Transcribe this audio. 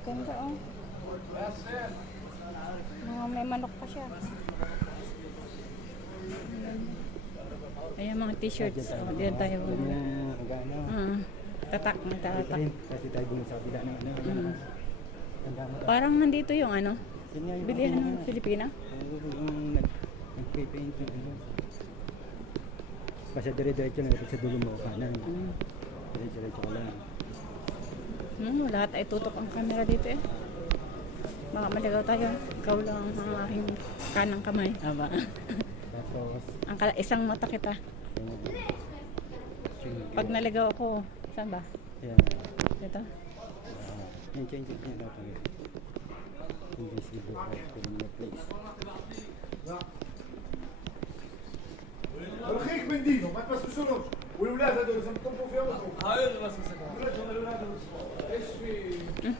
Ganda oh. Mga may manok pa siya. Ayan mga t-shirts. Oh, diyan tayo. Tatak na tatak. Kasi tayo dun sa kabila ng ano. Parang nandito yung ano. Bilihan ng Pilipina. Yung nag-paint yung ano. Kasi dire-diretso lang sa dulo mo kanan. Dire-diretso ka lang. Lahat ay tutok ang camera dito eh. Baka maligaw tayo. Ikaw lang ang aking kanang kamay. Aba. Tapos, Isang mata kita. Pag naligaw ako, saan ba? yan. Dito? Yan, change it niya natin. Invisible permanent place. رخيك من دينه ما تمسوا شنو والولاد هذول لازم تطبوا فيهم. هاي اللي بس ايش في